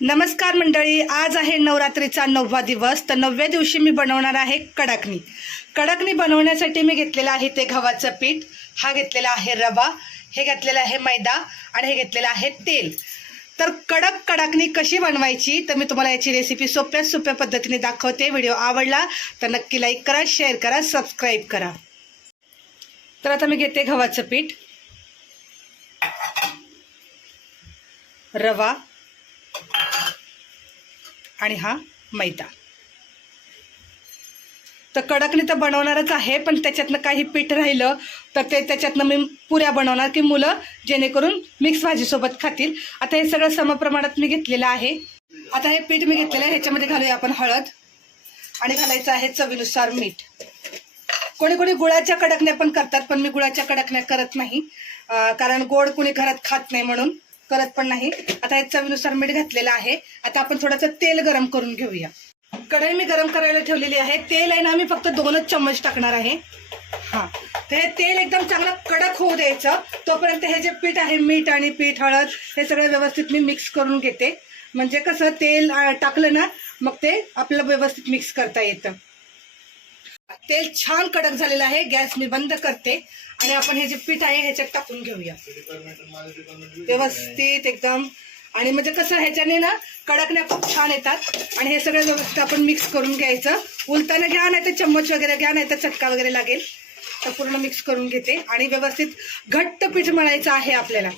नमस्कार मंडळी, आज आहे नवरात्रीचा 9वा दिवस. तर 9व्या दिवशी मी बनवणार आहे कडाकणी. कडाकणी बनवण्यासाठी मी घेतलेलं आहे ते गव्हाचं पीठ, हा घेतलेला आहे रवा, हे घेतलेलं आहे मैदा आणि हे घेतलेलं आहे तेल. तर कडक कडाकणी कशी बनवायची तर मी तुम्हाला याची रेसिपी सोप्या पद्धतीने दाखवते. व्हिडिओ आवडला तर नक्की लाईक करा, शेअर करा, सबस्क्राईब करा. तर आता मी घेते गव्हाचं पीठ, रवा आणि हा मैदा. तर कडाकणी तर बनवणारच आहे, पण त्याच्यातनं काही पीठ राहिलं तर त्याच्यातनं मी पुऱ्या बनवणार की मुलं जेणेकरून मिक्स भाजीसोबत खातील. आता हे सगळं समप्रमाणात मी घेतलेलं आहे. आता हे पीठ मी घेतलेलं आहे, ह्याच्यामध्ये घालूया आपण हळद आणि घालायचं आहे चवीनुसार मीठ. कोणी कोणी गुळाच्या कडाकण्या पण करतात, पण मी गुळाच्या कडाकण्या करत नाही, कारण गोड कोणी घरात खात नाही म्हणून करत पण नाही. आता हे चवीनुसार मीठ घातलेलं आहे. आता आपण थोडंसं तेल गरम करून घेऊया. कढई मी गरम करायला ठेवलेली आहे. तेल आहे ना, मी फक्त 2च चम्मच टाकणार आहे. हां, तर हे तेल एकदम चांगलं कडक होऊ द्यायचं. तोपर्यंत हे जे पीठ आहे, मीठ आणि पीठ, हळद हे सगळं व्यवस्थित मी मिक्स करून घेते. म्हणजे कसं तेल टाकलं ना, मग ते आपल्याला व्यवस्थित मिक्स करता येतं. तेल छान कडक झालेलं आहे. गॅस मी बंद करते आणि आपण हे जे पीठ आहे ह्याच्यात टाकून घेऊया व्यवस्थित एकदम. आणि म्हणजे कसं ह्याच्याने ना कडाकण्या खूप छान येतात. आणि हे सगळं व्यवस्थित आपण मिक्स करून घ्यायचं. उलताना घ्या, नाही तर चम्मच वगैरे घ्या, नाही तर चटका वगैरे लागेल. तर पूर्ण मिक्स करून घेते आणि व्यवस्थित घट्ट पीठ मळायचं आहे आपल्याला.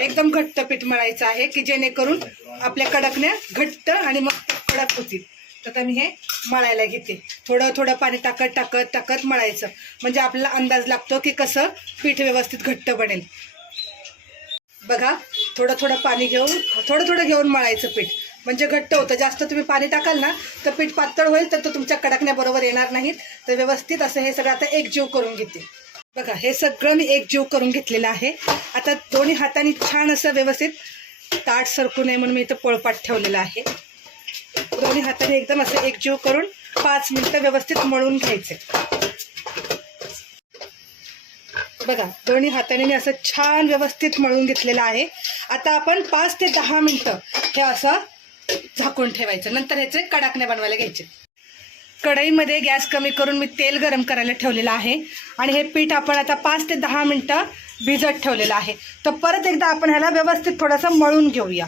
एकदम घट्ट पीठ मळायचं आहे की जेणेकरून आपल्या कडाकण्या घट्ट आणि मग कडक होतील. तर मी हे मळायला घेते. थोडं थोडं पाणी टाकत मळायचं, म्हणजे आपल्याला अंदाज लागतो की कसं पीठ व्यवस्थित घट्ट बनेल. बघा, थोडं पाणी घेऊन थोडं घेऊन मळायचं पीठ, म्हणजे घट्ट होतं. जास्त तुम्ही पाणी टाकाल ना तर पीठ पातळ होईल, तर तो तुमच्या कडाकण्या बरोबर येणार नाहीत. तर व्यवस्थित असं हे सगळं आता एकजीव करून घेते. बघा, हे सगळं मी एकजीव करून घेतलेलं आहे. आता दोन्ही हातांनी छान असं व्यवस्थित ताट सरकू नये म्हणून मी इथं पोळपाट ठेवलेला आहे. दोन्ही हाताने एकदम असं एकजीव करून 5 मिनिटं व्यवस्थित मळून घ्यायचे. बघा, दोन्ही हाताने मी असं छान व्यवस्थित मळून घेतलेलं आहे. आता आपण 5 ते 10 मिनिटं हे असं झाकून ठेवायचं. नंतर ह्याचे कडाकण्या बनवायला घ्यायचे. कढईमध्ये गॅस कमी करून मी तेल गरम करायला ठेवलेलं आहे आणि हे पीठ आपण आता 5 ते 10 मिनिटं भिजत ठेवलेलं आहे. तर परत एकदा आपण ह्याला व्यवस्थित थोडंसं मळून घेऊया,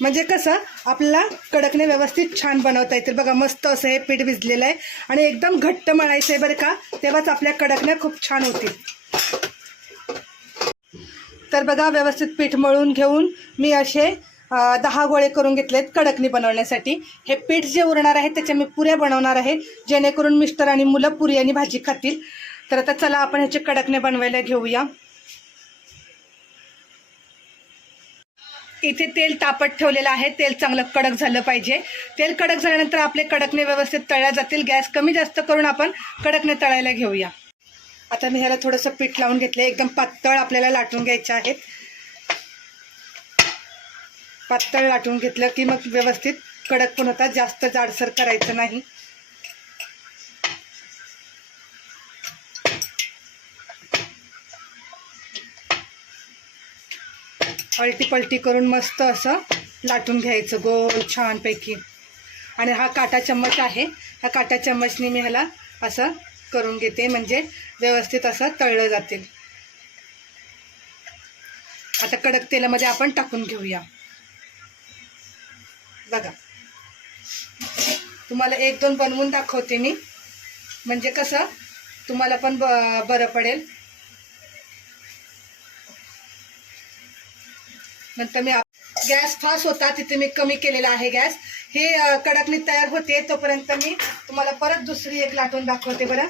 म्हणजे कसं आपल्याला कडाकण्या व्यवस्थित छान बनवता येतील. बघा, मस्त असं हे पीठ भिजलेलं आहे आणि एकदम घट्ट मळायचं आहे बरं का, तेव्हाच आपल्या कडाकण्या खूप छान होतील. तर बघा, व्यवस्थित पीठ मळून घेऊन मी असे 10 गोळे करून घेतलेत कडाकणी बनवण्यासाठी. हे पीठ जे उरणार आहे त्याच्या मी पुऱ्या बनवणार आहे, जेणेकरून मिस्टर आणि मुलं पुरी आणि भाजी खातील. तर आता चला आपण ह्याचे कडाकण्या बनवायला घेऊया. इथे तेल तापत ठेवलेलं आहे. तेल चांगलं कडक झालं पाहिजे. तेल कडक झाल्यानंतर आपले कडाकणे व्यवस्थित तळल्या जातील. गॅस कमी जास्त करून आपण कडाकणे तळायला घेऊया. आता मी ह्याला थोडंसं पीठ लावून घेतलं. एकदम पातळ आपल्याला लाटून घ्यायचे आहेत. पातळ लाटून घेतलं की मग व्यवस्थित कडक पण होतात. जास्त जाडसर करायचं नाही. पलटी पलटी करून मस्त असं लाटून घ्यायचं गोल छानपैकी. आणि हा काटा चम्मच आहे, ह्या काटा चम्मचने मी ह्याला असं करून घेते, म्हणजे व्यवस्थित असं तळलं जातील. आता कडक तेलामध्ये आपण टाकून घेऊया. बघा, तुम्हाला 1-2 बनवून दाखवते मी, म्हणजे कसं तुम्हाला पण बरं पडेल. नंतर मी गॅस फास्ट होता तिथे मी कमी केलेला आहे गॅस. हे कडाकणी तयार होते तोपर्यंत मी तुम्हाला परत दुसरी एक लाटून दाखवते बरं.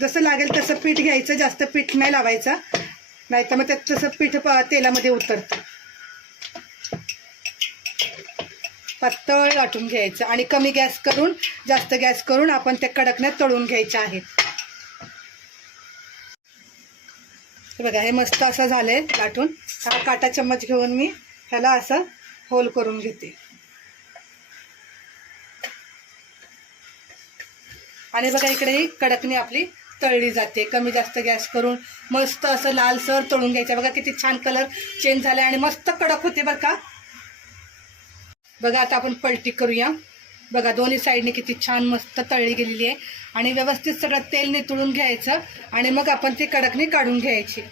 जसं लागेल तसं पीठ घ्यायचं, जास्त पीठ नाही लावायचं, नाही तर मग त्यात तसं पीठ तेलामध्ये उतरतं. पातळ लाटून घ्यायचं आणि कमी गॅस करून जास्त गॅस करून आपण त्या कडाकण्या तळून घ्यायच्या आहेत. बघा, हे मस्त असं झालंय लाटून. हा काटा चम्मच घेऊन मी ह्याला असं होल करून घेते. आणि बघा, इकडे ही कडाकणी आपली तळली जाते. कमी जास्त गॅस करून मस्त असं लालसर तळून घ्यायचं. बघा किती छान कलर चेंज झाला आणि मस्त कडक होते बरं का. बघा आता आपण पलटी करूया. बघा दोन्ही साईडने किती छान मस्त तळली गेलेली आहे आणि व्यवस्थित सगळं तेल नितळून घ्यायचं आणि मग आपण ती कडकणी काढून घ्यायची.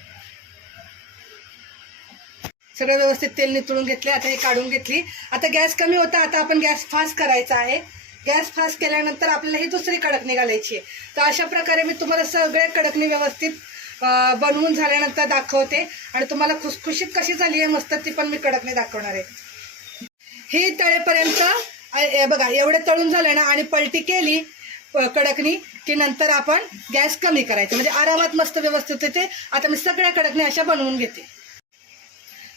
सगळं व्यवस्थित तेल नितळून घेतले. आता हे काढून घेतली. आता गॅस कमी होता. आता आपण गॅस फास्ट करायचा आहे. गॅस फास्ट केल्यानंतर आपल्याला ही दुसरी कडकणी घालायची आहे. तर अशा प्रकारे मी तुम्हाला सगळे कडकणी व्यवस्थित बनवून झाल्यानंतर दाखवते आणि तुम्हाला खुसखुशीत कशी झाली आहे मस्त ती पण मी कडकणी दाखवणार आहे. ही तळेपर्यंत बघा एवढे तळून झाले ना आणि पलटी केली कडकणी की नंतर आपण गॅस कमी करायचा म्हणजे आरामात मस्त व्यवस्थित येते. आता मी सगळ्या कडकण्या अशा बनवून घेते.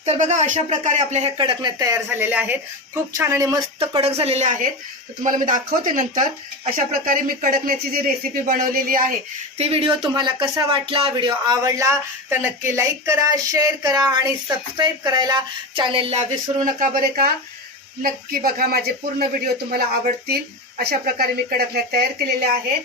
तर बघा अशा प्रकारे आपल्या ह्या कडकण्या तयार झालेल्या आहेत. खूप छान आणि मस्त कडक झालेल्या आहेत. तर तुम्हाला मी दाखवते नंतर. अशा प्रकारे मी कडकण्याची जी रेसिपी बनवलेली आहे ती व्हिडिओ तुम्हाला कसा वाटला, व्हिडिओ आवडला तर नक्की लाईक करा, शेअर करा आणि सबस्क्राईब करायला चॅनेलला विसरू नका बरे का. नक्की बघा माझे पूर्ण व्हिडिओ तुम्हाला आवडतील. अशा प्रकारे मी कडकण्या तयार केलेल्या आहेत.